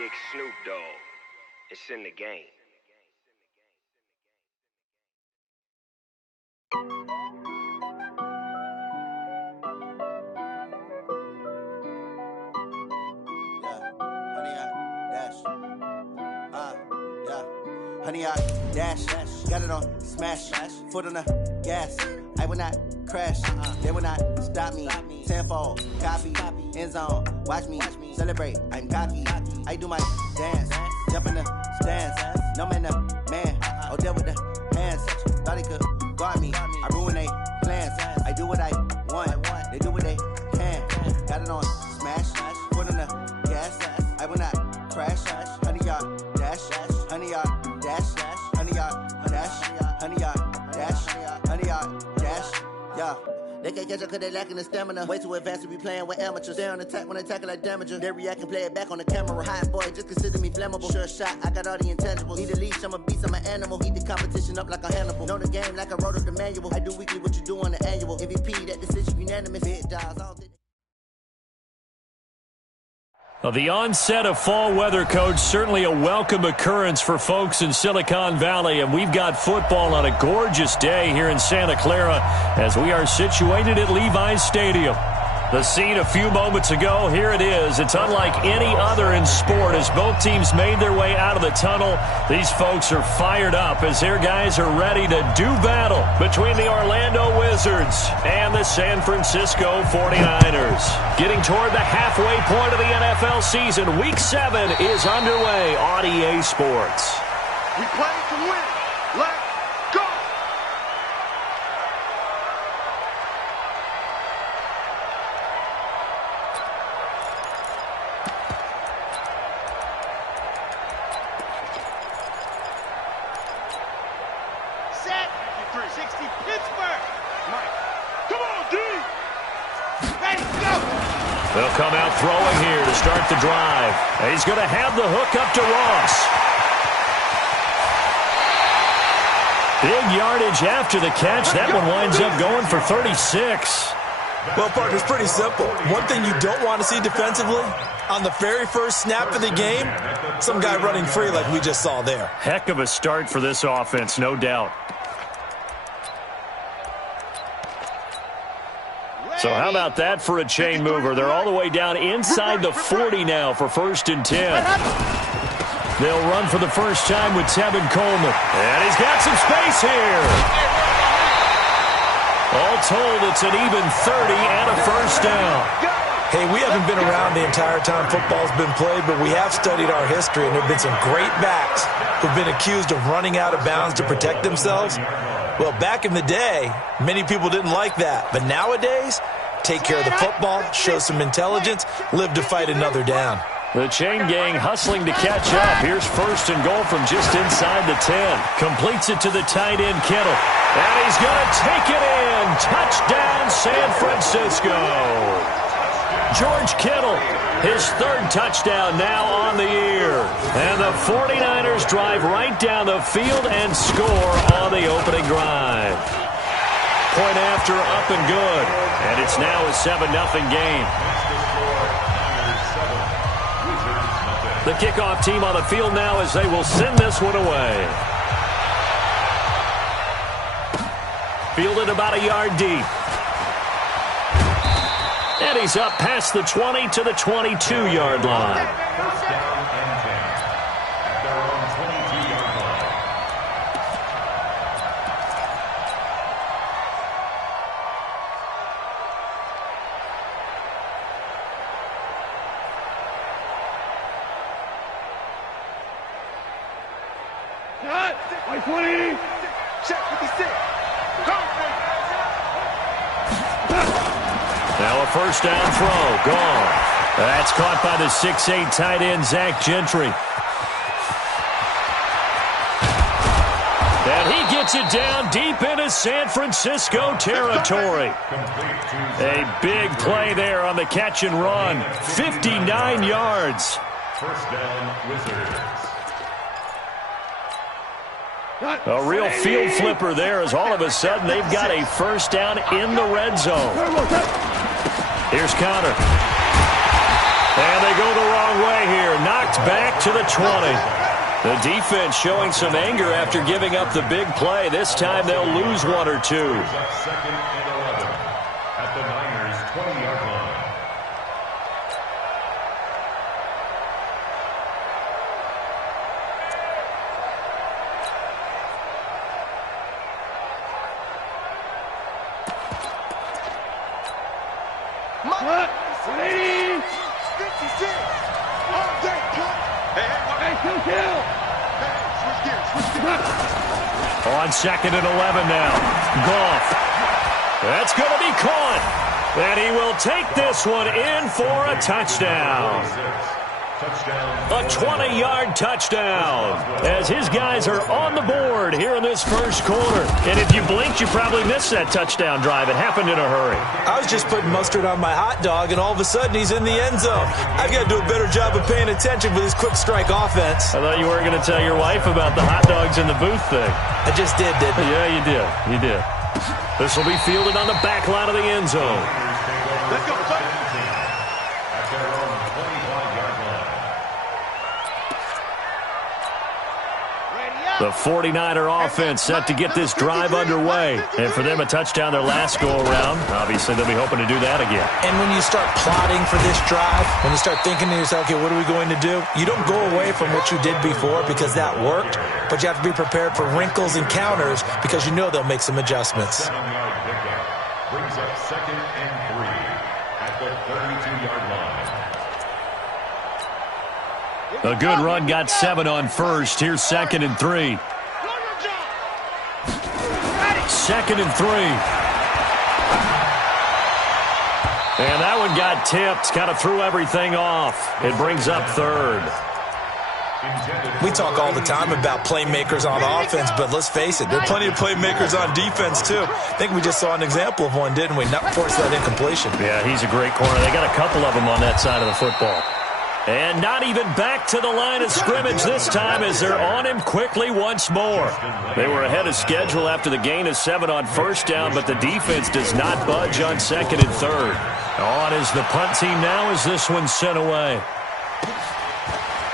Big Snoop Dogg. It's in the game. Honey, I dash, got it on smash, foot on the gas. I will not crash, they will not stop me. Tenfold, copy, end zone, watch me celebrate. I'm cocky, I do my dance, jump in the stands. No man, the man, oh, deal with the hands. Thought he could guard me, I ruin they plans. I do what I want, they do what they can. Got it on smash, foot on the gas. I will not crash, honey, y'all dash, honey, y'all. Dash, honey yard, dash, honey yard, dash, honey yard, dash, yeah. They can't catch up cause they lacking the stamina. Way too advanced to be playing with amateurs. They on attack when they tackle like damager. They react and play it back on the camera. Hot boy, just consider me flammable. Sure shot, I got all the intangibles. Need a leash, I'm a beast, I'm an animal. Heat the competition up like a Hannibal. Know the game like I wrote up the manual. I do weekly what you do on the annual. MVP, that decision unanimous. Big dogs, I don't think. Well, the onset of fall weather, Coach, certainly a welcome occurrence for folks in Silicon Valley, and we've got football on a gorgeous day here in Santa Clara as we are situated at Levi's Stadium. The scene a few moments ago, here it is. It's unlike any other in sport as both teams made their way out of the tunnel. These folks are fired up as their guys are ready to do battle between the Orlando Wizards and the San Francisco 49ers. Getting toward the halfway point of the NFL season, Week 7 is underway on EA Sports. We play to win. Let's go! They'll come out throwing here to start the drive. He's going to have the hook up to Ross. Big yardage after the catch. That one winds up going for 36. Well, Parker, it's pretty simple. One thing you don't want to see defensively, on the very first snap of the game, some guy running free like we just saw there. Heck of a start for this offense, no doubt. So how about that for a chain mover? They're all the way down inside the 40 now for 1st and 10. They'll run for the first time with Tevin Coleman. And he's got some space here. All told, it's an even 30 and a first down. Hey, we haven't been around the entire time football's been played, but we have studied our history, and there have been some great backs who've been accused of running out of bounds to protect themselves. Well, back in the day, many people didn't like that. But nowadays, take care of the football, show some intelligence, live to fight another down. The chain gang hustling to catch up. Here's 1st and goal from just inside the 10. Completes it to the tight end, Kittle. And he's going to take it in. Touchdown, San Francisco. George Kittle, his 3rd touchdown now on the year. And the 49ers drive right down the field and score on the opening drive. Point after, up and good. And it's now a 7-0 game. The kickoff team on the field now as they will send this one away. Fielded about a yard deep. And he's up past the 20 to the 22-yard line. Now a first down throw, gone. That's caught by the 6'8" tight end, Zach Gentry. And he gets it down deep into San Francisco territory. A big play there on the catch and run. 59 yards. First down, Wizards. A real field flipper there as all of a sudden they've got a first down in the red zone. Here's Connor. And they go the wrong way here. Knocked knocked back to the 20. The defense showing some anger after giving up the big play. This time they'll lose one or two. Second and 11 at the Niners' 20-yard line. Cut. 56. All day, cut. Hey, kill. Hey, switch gears. On 2nd and 11 now. Goff. That's going to be caught. And he will take this one in for a touchdown. A 20-yard touchdown as his guys are on the board here in this first quarter. And if you blinked, you probably missed that touchdown drive. It happened in a hurry. I was just putting mustard on my hot dog, and all of a sudden he's in the end zone. I've got to do a better job of paying attention for this quick strike offense. I thought you weren't going to tell your wife about the hot dogs in the booth thing. I just did, didn't I? Yeah, you did. You did. This will be fielded on the back line of the end zone. Let's go, fight. At their own 25-yard line. The 49er offense set to get this drive underway. And for them, a touchdown their last go-around. Obviously, they'll be hoping to do that again. And when you start plotting for this drive, when you start thinking to yourself, okay, what are we going to do? You don't go away from what you did before because that worked, but you have to be prepared for wrinkles and counters because you know they'll make some adjustments. 7-yard pickup brings up 2nd and 3 at the 32-yard line. A good run got 7 on first. Here's 2nd and 3. 2nd and 3. And that one got tipped. Kind of threw everything off. It brings up 3rd. We talk all the time about playmakers on offense, but let's face it, there are plenty of playmakers on defense, too. I think we just saw an example of one, didn't we? Not force that incompletion. Yeah, he's a great corner. They got a couple of them on that side of the football. And not even back to the line of scrimmage this time as they're on him quickly once more. They were ahead of schedule after the gain of 7 on first down, but the defense does not budge on 2nd and 3rd. On is the punt team now as this one's sent away.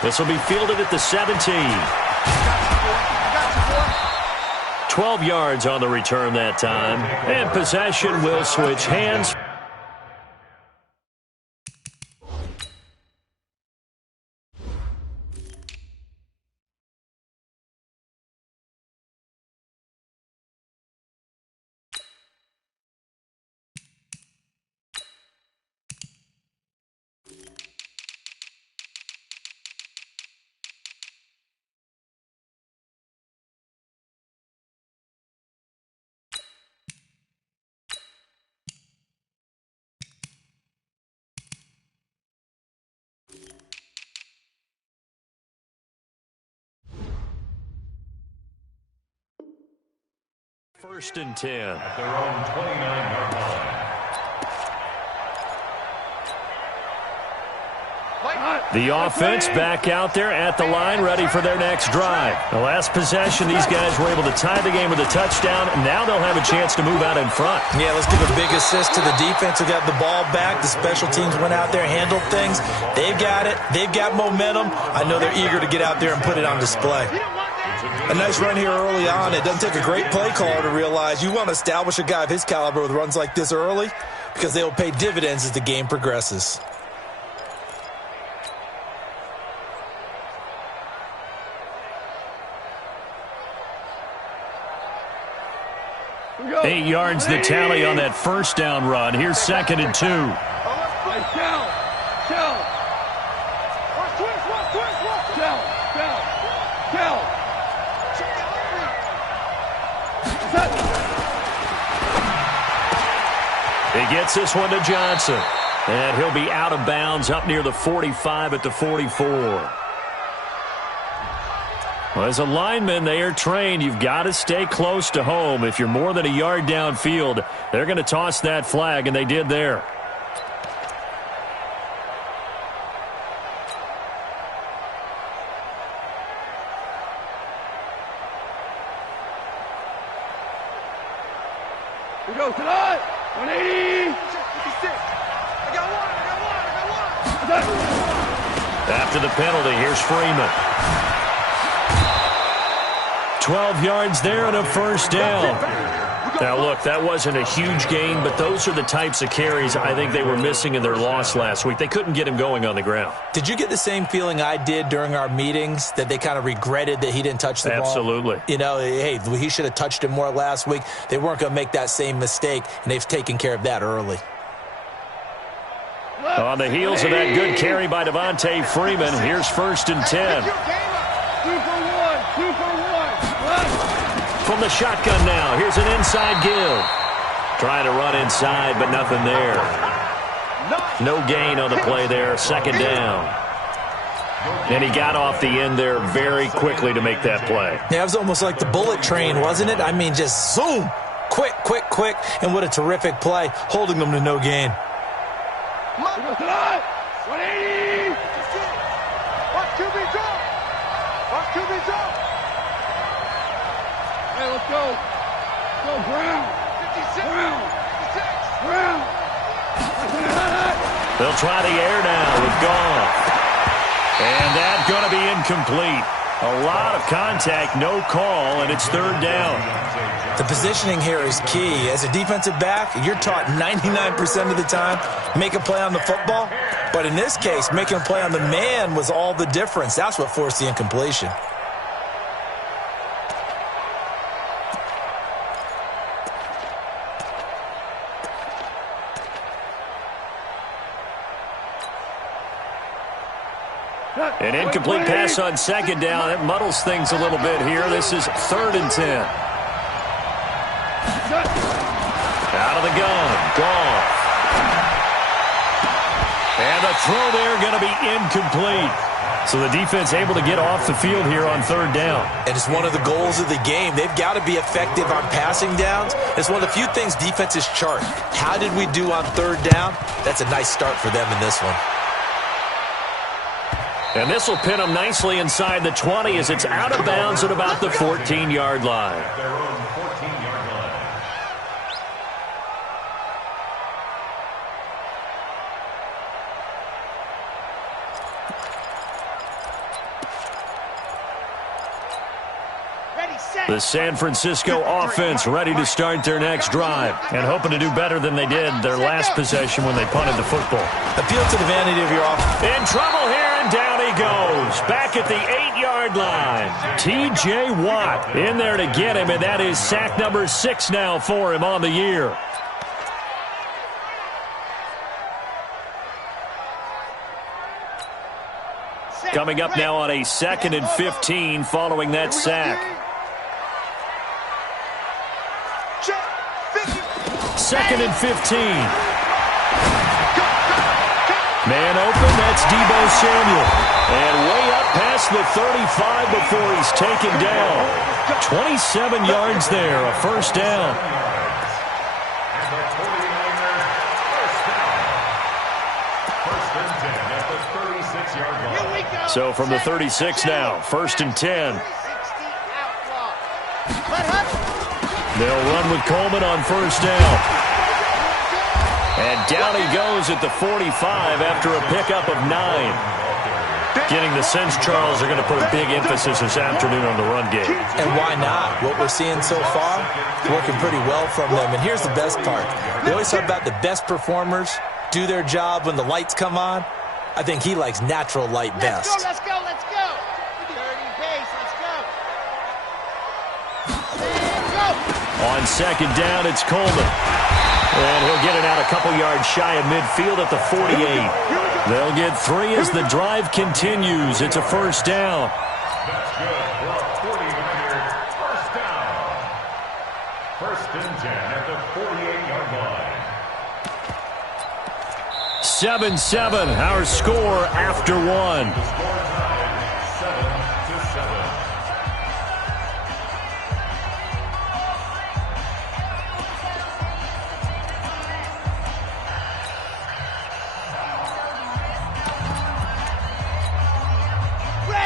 This will be fielded at the 17. 12 yards on the return that time. And possession will switch hands. First and 10. At their own 29-yard line. The offense back out there at the line, ready for their next drive. The last possession, these guys were able to tie the game with a touchdown, and now they'll have a chance to move out in front. Yeah, let's give a big assist to the defense who got the ball back. The special teams went out there, handled things. They've got it. They've got momentum. I know they're eager to get out there and put it on display. A nice run here early on. It doesn't take a great play caller to realize you want to establish a guy of his caliber with runs like this early because they will pay dividends as the game progresses. Go. 8 yards the tally on that first down run. Here's 2nd and 2. He gets this one to Johnson. And he'll be out of bounds up near the 45 at the 44. Well, as a lineman, they are trained. You've got to stay close to home. If you're more than a yard downfield, they're going to toss that flag, and they did there. We go tonight. 180. 56. I got one. After the penalty, here's Freeman. 12 yards there and a first down. Now, look, that wasn't a huge gain, but those are the types of carries I think they were missing in their loss last week. They couldn't get him going on the ground. Did you get the same feeling I did during our meetings, that they kind of regretted that he didn't touch the ball? Absolutely. You know, hey, he should have touched him more last week. They weren't going to make that same mistake, and they've taken care of that early. On the heels of that good carry by Devontae Freeman, here's 1st and 10. 2 for 1. 2 for 1. From the shotgun now, here's an inside give. Trying to run inside, but nothing there. No gain on the play there, 2nd down. And he got off the end there very quickly to make that play. Yeah, it was almost like the bullet train, wasn't it? I mean, just zoom, quick, and what a terrific play, holding them to no gain. 180. Watch QB drop. Watch QB drop. Hey, let's go. Go Brown. 56. Brown. They'll try the air now with Goff. And that's going to be incomplete. A lot of contact, no call, and it's 3rd down. The positioning here is key. As a defensive back, you're taught 99% of the time, make a play on the football. But in this case, making a play on the man was all the difference. That's what forced the incompletion. An incomplete pass on 2nd down. That muddles things a little bit here. This is 3rd and 10. Out of the gun. Goff. And the throw there going to be incomplete. So the defense able to get off the field here on 3rd down. And it's one of the goals of the game. They've got to be effective on passing downs. It's one of the few things defenses chart. How did we do on 3rd down? That's a nice start for them in this one. And this will pin them nicely inside the 20 as it's out of bounds at about the 14-yard line. Their own 14-yard line. The San Francisco offense ready to start their next drive and hoping to do better than they did their last possession when they punted the football. Appeal to the vanity of your offense. In trouble here, and down he goes. Back at the 8-yard line. T.J. Watt in there to get him, and that is sack number 6 now for him on the year. Coming up now on a 2nd and 15 following that sack. 2nd and 15. Man open, that's Deebo Samuel. And way up past the 35 before he's taken down. 27 yards there, a 1st down. And the 49ers first down. 1st and 10 at the 36-yard line. So from the 36 now, 1st and 10. They'll run with Coleman on 1st down. And down he goes at the 45 after a pickup of 9. Getting the sense, Charles, are going to put a big emphasis this afternoon on the run game. And why not? What we're seeing so far, working pretty well from them. And here's the best part. We always talk about the best performers do their job when the lights come on. I think he likes natural light best. Let's go. Dirty base, let's go. On 2nd down, it's Coleman. And he'll get it out a couple yards shy of midfield at the 48. They'll get 3 as the drive continues. It's a 1st down. That's good for a 49er first down. 1st and 10 at the 48-yard line. 7-7, our score after 1. Score tied 7-7.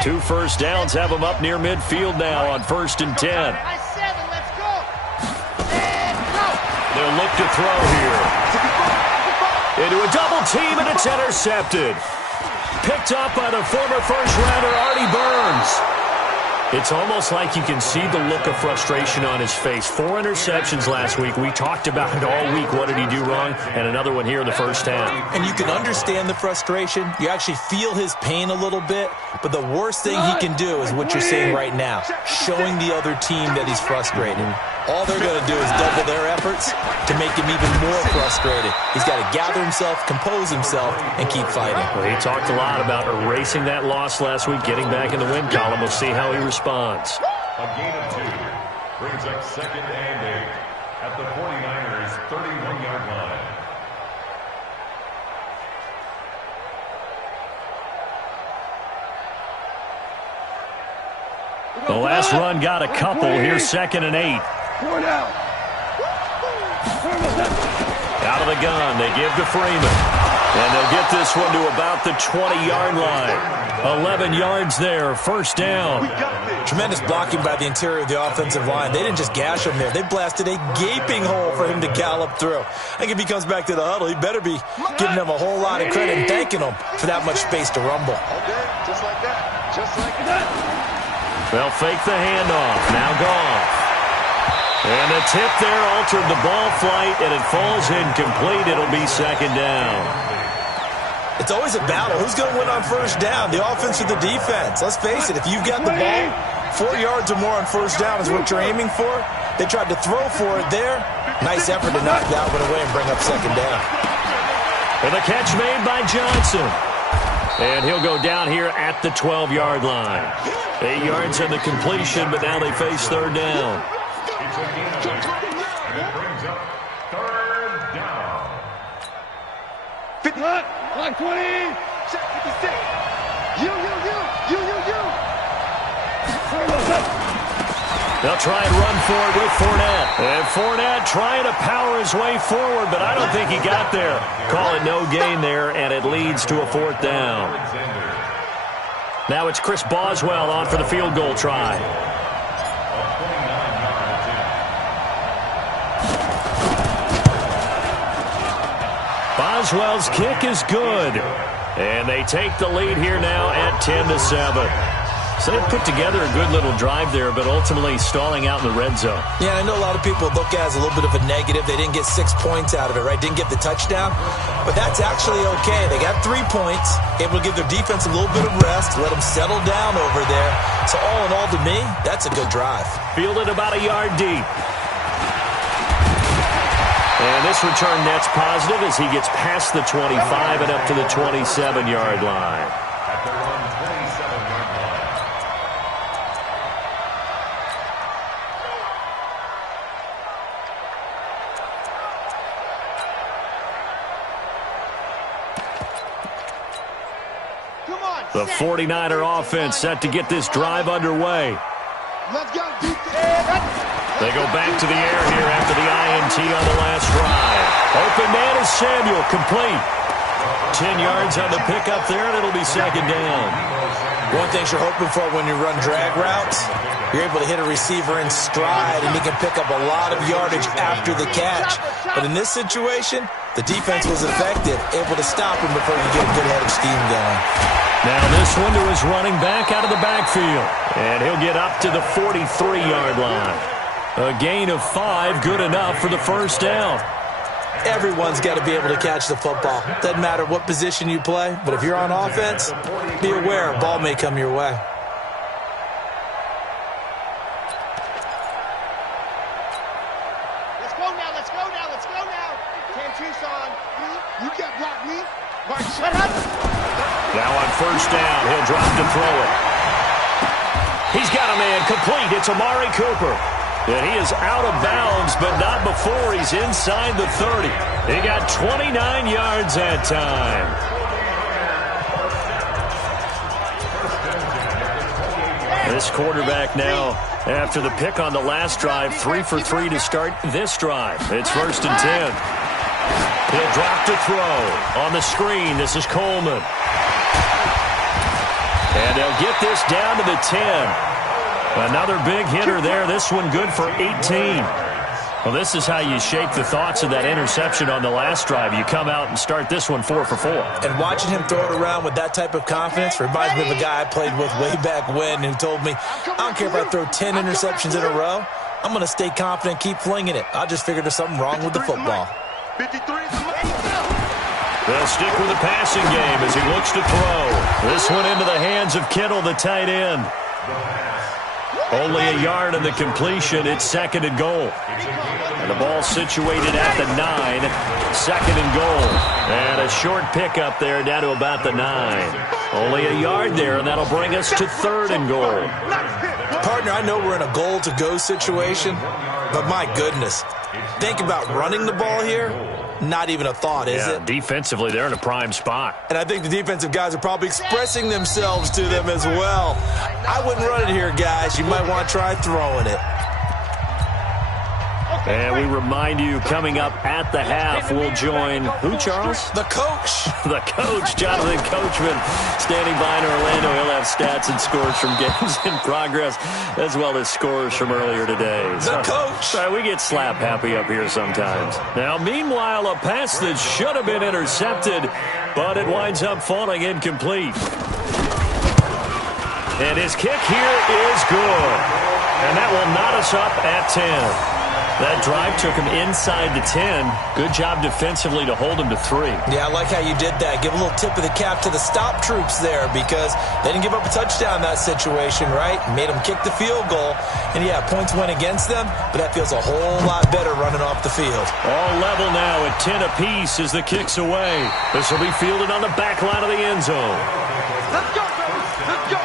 Two first downs have them up near midfield now on 1st and 10. Let's go. And go. They'll look to throw here. Into a double team, and it's intercepted. picked up by the former first-rounder Artie Burns. It's almost like you can see the look of frustration on his face. 4 interceptions last week. We talked about it all week. What did he do wrong? And another one here in the first half. And you can understand the frustration. You actually feel his pain a little bit. But the worst thing he can do is what you're seeing right now, showing the other team that he's frustrated. All they're going to do is double their efforts to make him even more frustrated. He's got to gather himself, compose himself, and keep fighting. Well, he talked a lot about erasing that loss last week, getting back in the win column. We'll see how he responds. A gain of 2 brings up 2nd and 8 at the 49ers' 31-yard line. The last run got a couple. Here's 2nd and 8. Out of the gun, they give to Freeman. And they'll get this one to about the 20-yard line. 11 yards there, first down. Tremendous blocking by the interior of the offensive line. They didn't just gash him there. They blasted a gaping hole for him to gallop through. I think if he comes back to the huddle, he better be giving them a whole lot of credit and thanking them for that much space to rumble. Okay, just like that. Just like that. They'll fake the handoff. Now Goff. And the tip there altered the ball flight, and it falls incomplete. It'll be 2nd down. It's always a battle. Who's going to win on first down, the offense or the defense? Let's face it, if you've got the ball, 4 yards or more on first down is what you're aiming for. They tried to throw for it there. Nice effort to knock that one away and bring up 2nd down. And the catch made by Johnson. And he'll go down here at the 12-yard line. 8 yards on the completion, but now they face 3rd down. It's a gain of 8, and it brings up 3rd down. 50, line 20, check 56. You. They'll try and run for it with Fournette. And Fournette trying to power his way forward, but I don't think he got there. Call it no gain there, and it leads to a 4th down. Now it's Chris Boswell on for the field goal try. Boswell's kick is good. And they take the lead here now at 10-7. So they put together a good little drive there, but ultimately stalling out in the red zone. Yeah, I know a lot of people look at it as a little bit of a negative. They didn't get 6 points out of it, right? Didn't get the touchdown. But that's actually okay. They got 3 points, able to give their defense a little bit of rest, let them settle down over there. So all in all, to me, that's a good drive. Fielded about a yard deep. And this return net's positive as he gets past the 25 and up to the 27-yard line. At the run 27-yard line. The 49er offense set to get this drive underway. Let's go, They go back to the air here after the INT on the last drive. Open man is Samuel, complete. 10 yards on the pickup there, and it'll be 2nd down. One thing you're hoping for when you run drag routes, you're able to hit a receiver in stride, and he can pick up a lot of yardage after the catch. But in this situation, the defense was effective, able to stop him before you get a good head of steam going. Now this one to his running back out of the backfield. And he'll get up to the 43-yard line. A gain of 5, good enough for the first down. Everyone's got to be able to catch the football. Doesn't matter what position you play, but if you're on offense, be aware a ball may come your way. Let's go now. Cam Tucson, you can't block me. Mark, shut up. Now on first down, he'll drop to throw it. He's got a man complete. It's Amari Cooper. And he is out of bounds, but not before he's inside the 30. He got 29 yards that time. This quarterback now, after the pick on the last drive, 3 for 3 to start this drive. It's 1st and 10. He'll drop to throw. On the screen, this is Coleman. And they'll get this down to the 10. Another big hitter there. This one good for 18. Well, this is how you shake the thoughts of that interception on the last drive. You come out and start this one 4 for 4. And watching him throw it around with that type of confidence reminds me of a guy I played with way back when who told me, I don't care if I throw 10 interceptions in a row, I'm going to stay confident and keep flinging it. I just figured there's something wrong with the football. They'll stick with the passing game as he looks to throw. This one into the hands of Kittle, the tight end. Only a yard in the completion. It's 2nd and goal. And the ball situated at the 9. 2nd and goal. And a short pickup there down to about the 9. Only a yard there, and that'll bring us to 3rd and goal. Partner, I know we're in a goal-to-go situation, but my goodness, think about running the ball here. Not even a thought, is it? Defensively, they're in a prime spot. And I think the defensive guys are probably expressing themselves to them as well. I wouldn't run it here, guys. You might want to try throwing it. And we remind you, coming up at the half, we'll join who, Charles? The coach. The coach, Jonathan Coachman, standing by in Orlando. He'll have stats and scores from games in progress, as well as scores from earlier today. The coach. Sorry, we get slap happy up here sometimes. Now, meanwhile, a pass that should have been intercepted, but it winds up falling incomplete. And his kick here is good. And that will knot us up at 10. That drive took him inside the 10. Good job defensively to hold him to 3. Yeah, I like how you did that. Give a little tip of the cap to the stop troops there because they didn't give up a touchdown in that situation, right? Made them kick the field goal. And, yeah, points went against them, but that feels a whole lot better running off the field. All level now at 10 apiece as the kick's away. This will be fielded on the back line of the end zone. Let's go, baby. Let's go.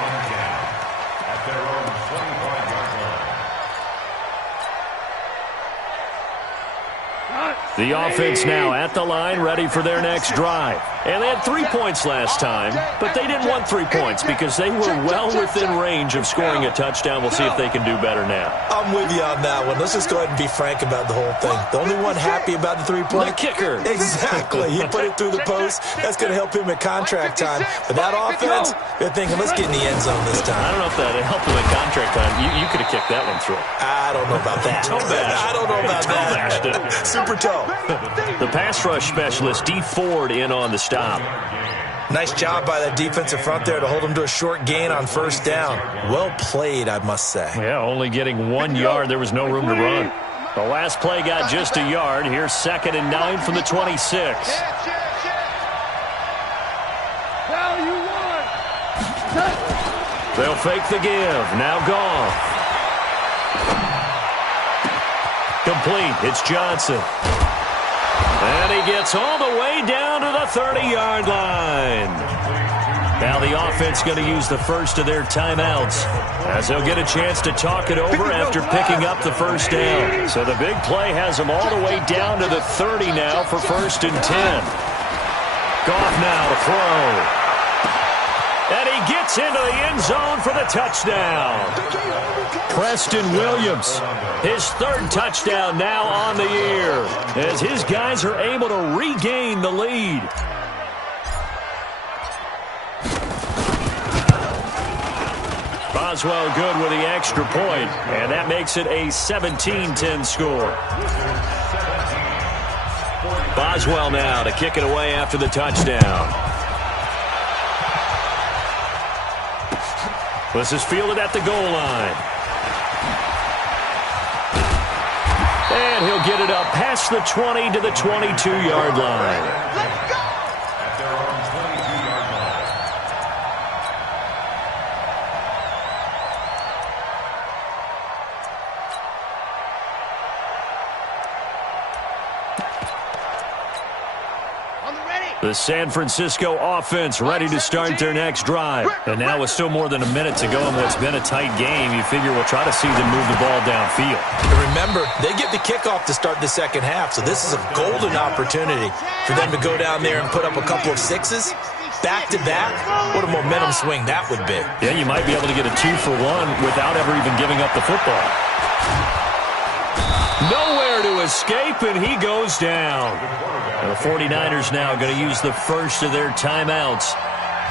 The offense now at the line, ready for their next drive. And they had 3 points last time, but they didn't want 3 points because they were well within range of scoring a touchdown. We'll see if they can do better now. I'm with you on that one. Let's just go ahead and be frank about the whole thing. The only one happy about the 3-point? The kicker. Exactly. He put it through the post. That's going to help him at contract time. But that offense, they're thinking, let's get in the end zone this time. I don't know if that helped him at contract time. You could have kicked that one through. I don't know about that. I don't know about that. Super toe. The pass rush specialist, D. Ford, in on the stop. Nice job by that defensive front there to hold him to a short gain on 1st down. Well played, I must say. Yeah, only getting 1 yard. There was no room to run. The last play got just a yard. Here's 2nd and 9 from the 26. They'll fake the give. Now gone. Complete. It's Johnson. And he gets all the way down to the 30-yard line. Now the offense going to use the first of their timeouts as they'll get a chance to talk it over after picking up the 1st down. So the big play has them all the way down to the 30 now for 1st and 10. Goff now to throw. And he gets into the end zone for the touchdown. Preston Williams, his 3rd touchdown now on the year, as his guys are able to regain the lead. Boswell good with the extra point, and that makes it a 17-10 score. Boswell now to kick it away after the touchdown. This is fielded at the goal line. And he'll get it up past the 20 to the 22-yard line. Let's go! At their own 22-yard line. The San Francisco offense ready to start their next drive. And now with still more than a minute to go in what's been a tight game, you figure we'll try to see them move the ball downfield. And remember, they get the kickoff to start the 2nd half, so this is a golden opportunity for them to go down there and put up a couple of 6s. Back-to-back, what a momentum swing that would be. Yeah, you might be able to get a 2-for-1 without ever even giving up the football. Nowhere to escape, and he goes down. And the 49ers now going to use the first of their timeouts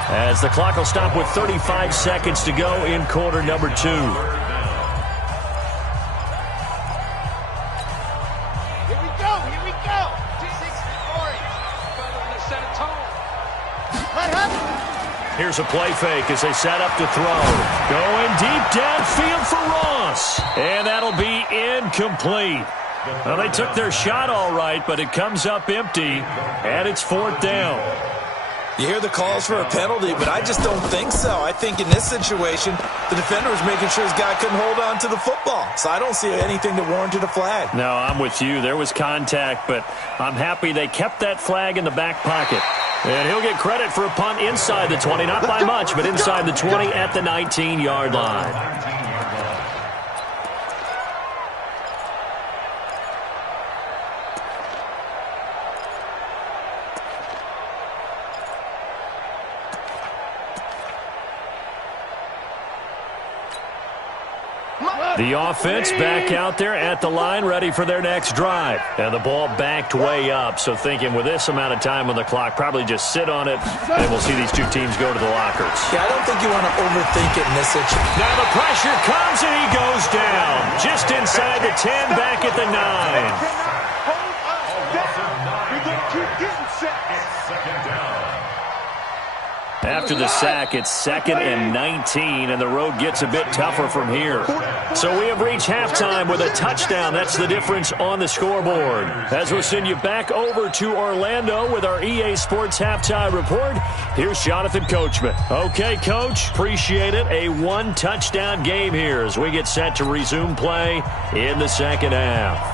as the clock will stop with 35 seconds to go in quarter number 2. Here's a play fake as they set up to throw. Going deep downfield for Ross. And that'll be incomplete. Well, they took their shot all right, but it comes up empty, and it's 4th down. You hear the calls for a penalty, but I just don't think so. I think in this situation, the defender was making sure his guy couldn't hold on to the football. So I don't see anything that warranted a flag. No, I'm with you. There was contact, but I'm happy they kept that flag in the back pocket. And he'll get credit for a punt inside the 20, not by much, but inside the 20 at the 19-yard line. The offense back out there at the line, ready for their next drive. And the ball backed way up, so thinking with this amount of time on the clock, probably just sit on it, and we'll see these two teams go to the lockers. Yeah, I don't think you want to overthink it in this situation. Now the pressure comes, and he goes down. Just inside the 10, back at the 9. Second down. After the sack, it's 2nd and 19, and the road gets a bit tougher from here. So we have reached halftime with a touchdown. That's the difference on the scoreboard. As we'll send you back over to Orlando with our EA Sports Halftime Report, here's Jonathan Coachman. Okay, Coach, appreciate it. A one-touchdown game here as we get set to resume play in the second half.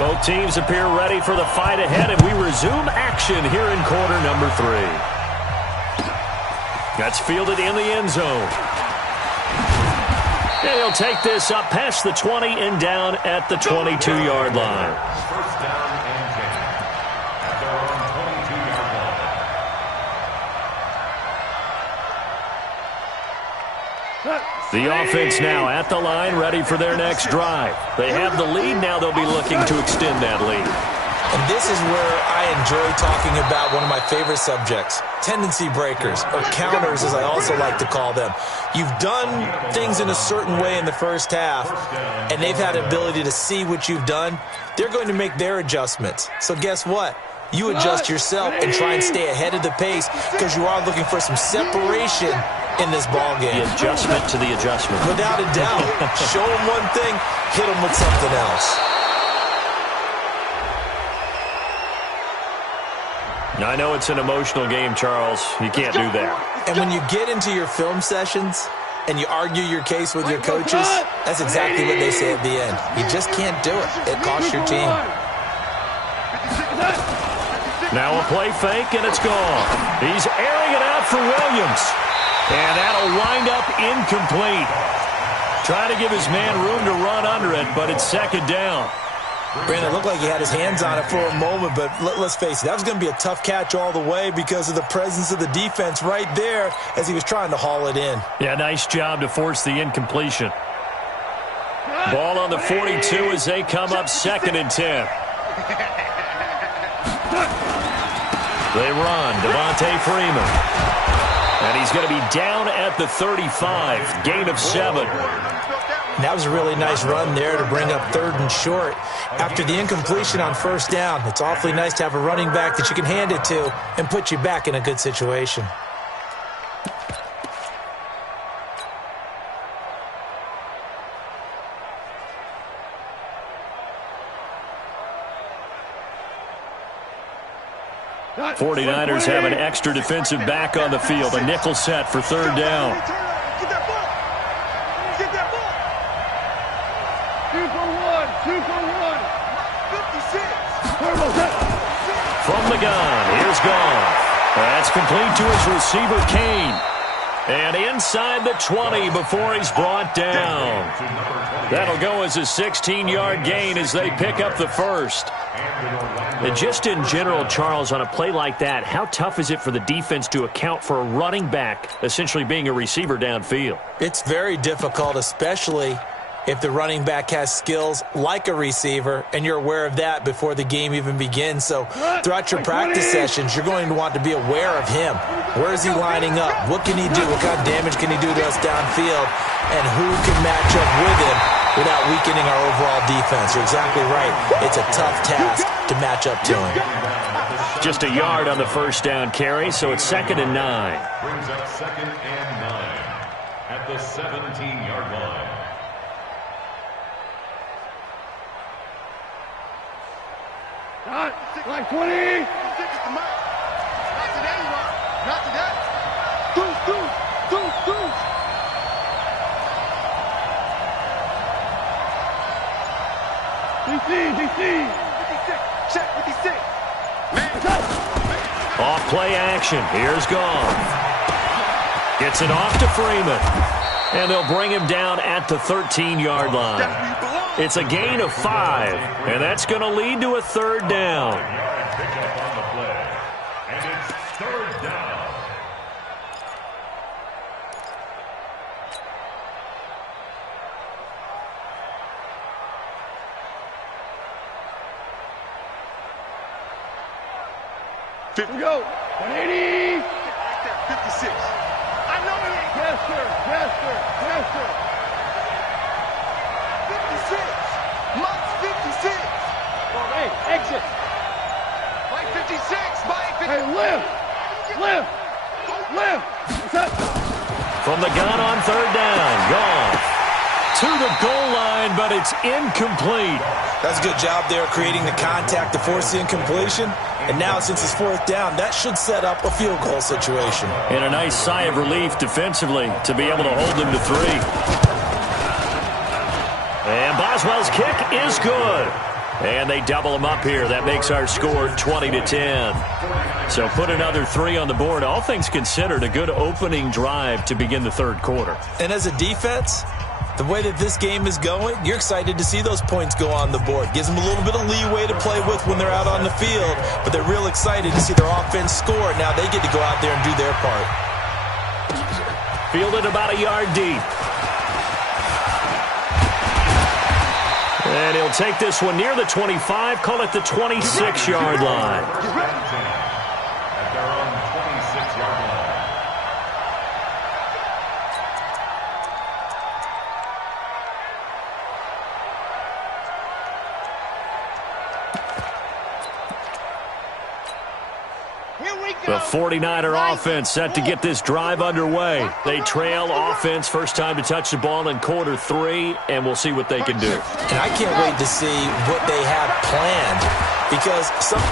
Both teams appear ready for the fight ahead, and we resume action here in quarter number 3. That's fielded in the end zone. And he'll take this up past the 20 and down at the 22-yard line. First down and 10 at their own 22-yard line. The offense now at the line, ready for their next drive. They have the lead. Now they'll be looking to extend that lead. And this is where I enjoy talking about one of my favorite subjects, tendency breakers, or counters as I also like to call them. You've done things in a certain way in the first half, and they've had the ability to see what you've done. They're going to make their adjustments. So guess what? You adjust yourself and try and stay ahead of the pace because you are looking for some separation in this ball game. The adjustment to the adjustment. Without a doubt. Show them one thing, hit them with something else. I know it's an emotional game, Charles. You can't do that. And when you get into your film sessions and you argue your case with your coaches, that's exactly what they say at the end. You just can't do it. It costs your team. Now a play fake, and it's gone. He's airing it out for Williams. And that'll wind up incomplete. Trying to give his man room to run under it, but it's second down. Brandon, it looked like he had his hands on it for a moment, but let's face it, that was going to be a tough catch all the way because of the presence of the defense right there as he was trying to haul it in. Yeah, nice job to force the incompletion. Ball on the 42 as they come up 2nd and 10. They run, Devontae Freeman. And he's going to be down at the 35, gain of 7. That was a really nice run there to bring up 3rd and short. After the incompletion on first down, it's awfully nice to have a running back that you can hand it to and put you back in a good situation. The 49ers have an extra defensive back on the field, a nickel set for 3rd down. From the gun, here's Goff. That's complete to his receiver, Kane. And inside the 20 before he's brought down. That'll go as a 16-yard gain as they pick up the first. And just in general, Charles, on a play like that, how tough is it for the defense to account for a running back essentially being a receiver downfield? It's very difficult, especially if the running back has skills like a receiver, and you're aware of that before the game even begins. So throughout your practice sessions, you're going to want to be aware of him. Where is he lining up? What can he do? What kind of damage can he do to us downfield? And who can match up with him without weakening our overall defense? You're exactly right. It's a tough task to match up to him. just a yard on the first down carry, so it's 2nd and 9. Brings up 2nd and 9 at the 17-yard line. Line 20. Not today, Ron. Not today. Deuce. 56. Check 56. Off play action. Here's Gone. Gets it off to Freeman. And they'll bring him down at the 13-yard line. It's a gain of 5, and that's going to lead to a 3rd down. Pick up on the play, and it's 3rd down. Here we go. 180. 56. I know it ain't. Yes, sir. 56. Mike's 56. Oh, hey, exit. Mike 56. Mike 56. Hey, lift. What's up? From the gun on 3rd down. Gone to the goal line, but it's incomplete. That's a good job there creating the contact to force the incompletion. And now, since it's 4th down, that should set up a field goal situation. And a nice sigh of relief defensively to be able to hold them to 3. And Boswell's kick is good. And they double them up here. That makes our score 20-10. So put another 3 on the board. All things considered, a good opening drive to begin the 3rd quarter. And as a defense, the way that this game is going, you're excited to see those points go on the board. Gives them a little bit of leeway to play with when they're out on the field, but they're real excited to see their offense score. Now they get to go out there and do their part. Fielded about a yard deep. And he'll take this one near the 25, call it the 26-yard line. At their own 26-yard line. The 49er offense set to get this drive underway. They trail offense first time to touch the ball in quarter 3, and we'll see what they can do. And I can't wait to see what they have planned because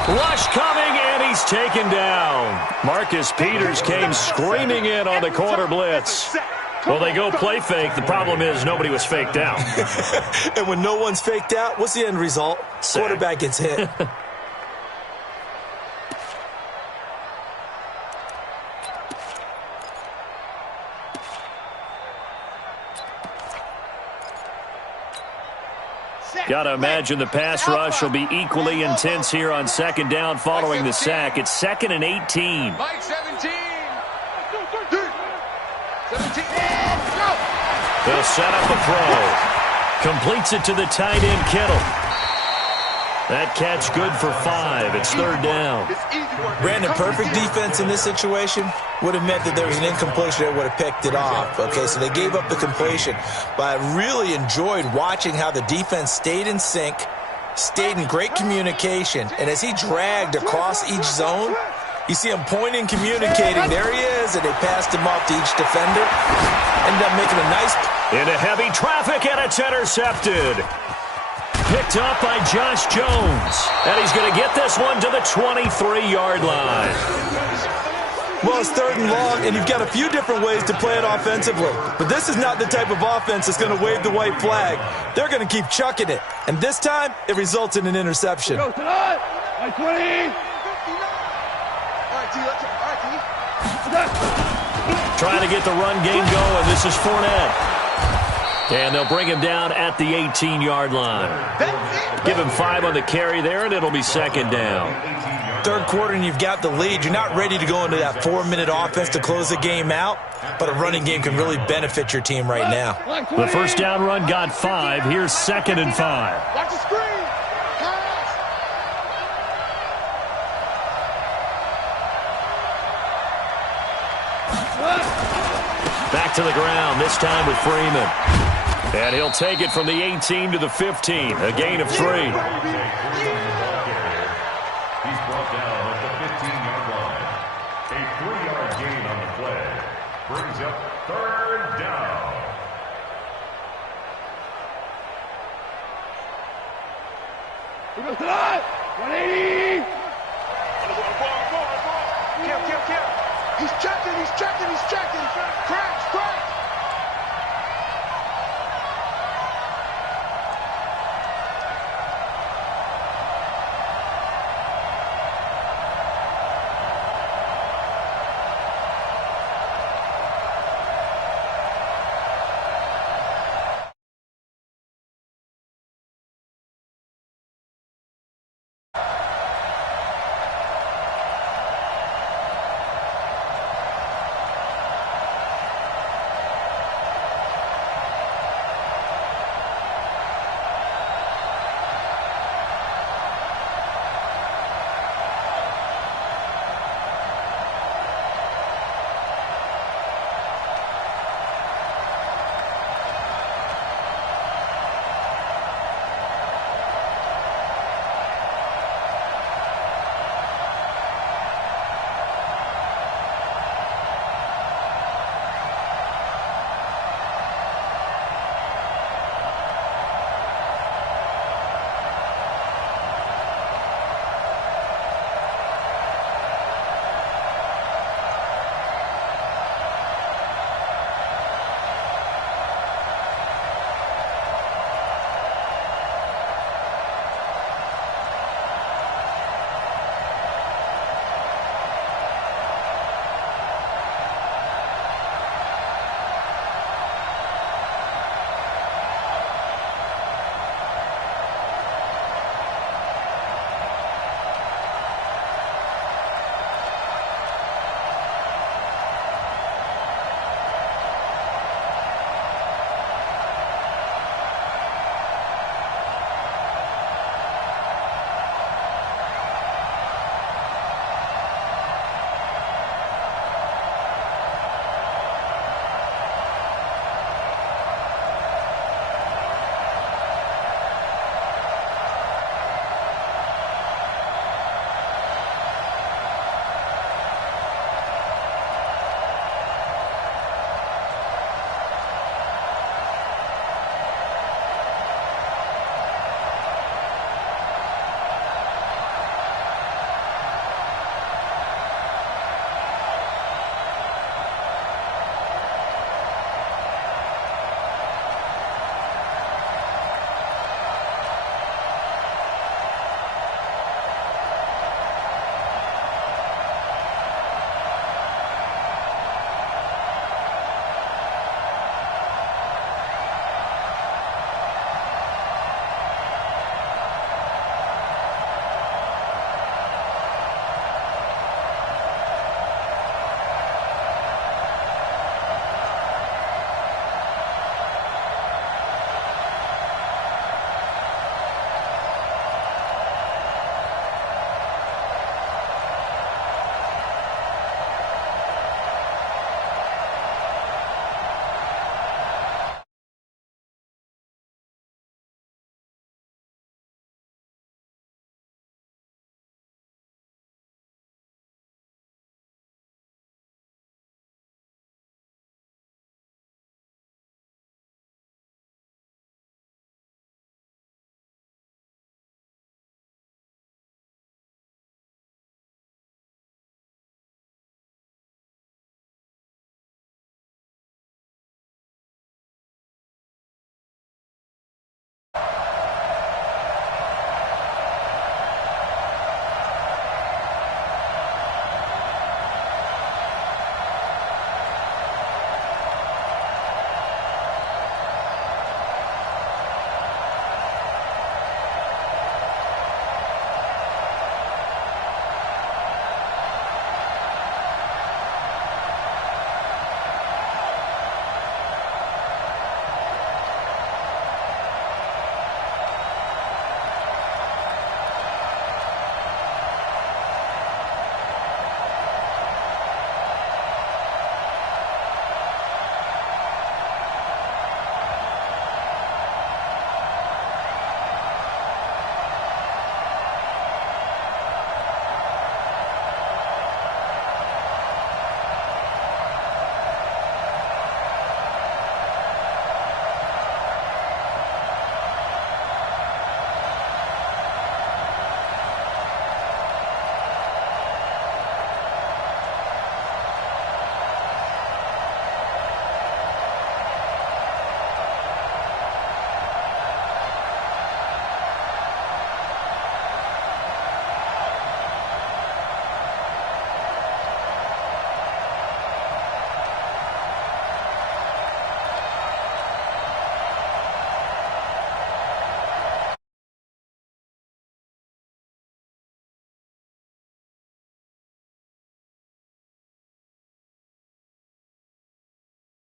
rush coming, and he's taken down. Marcus Peters came screaming in on the corner blitz. Well, they go play fake. The problem is nobody was faked out. And when no one's faked out, what's the end result? Sack. Quarterback gets hit. Got to imagine the pass rush will be equally intense here on 2nd down following the sack. It's 2nd and 18. Mike 17. They'll set up a throw. Completes it to the tight end, Kittle. That catch good for 5. It's 3rd down. Brandon, perfect defense in this situation would have meant that there was an incompletion that would have picked it off. Okay, so they gave up the completion. But I really enjoyed watching how the defense stayed in sync, stayed in great communication, and as he dragged across each zone, you see him pointing, communicating. There he is, and they passed him off to each defender. Ended up making a nice... Into heavy traffic, and it's intercepted. Picked up by Josh Jones. And he's going to get this one to the 23-yard line. Well, it's 3rd and long, and you've got a few different ways to play it offensively. But this is not the type of offense that's going to wave the white flag. They're going to keep chucking it. And this time, it results in an interception. Go tonight. 20. Trying to get the run game going. This is Fournette. And they'll bring him down at the 18-yard line. Give him 5 on the carry there, and it'll be 2nd down. 3rd quarter, and you've got the lead. You're not ready to go into that 4-minute offense to close the game out, but a running game can really benefit your team right now. The first down run got 5. Here's 2nd and 5. Watch the screen. Back to the ground, this time with Freeman. And he'll take it from the 18 to the 15, a gain of 3. He's brought down at the brings up third down. He goes to the line. 180. Kill. He's checking. Crash.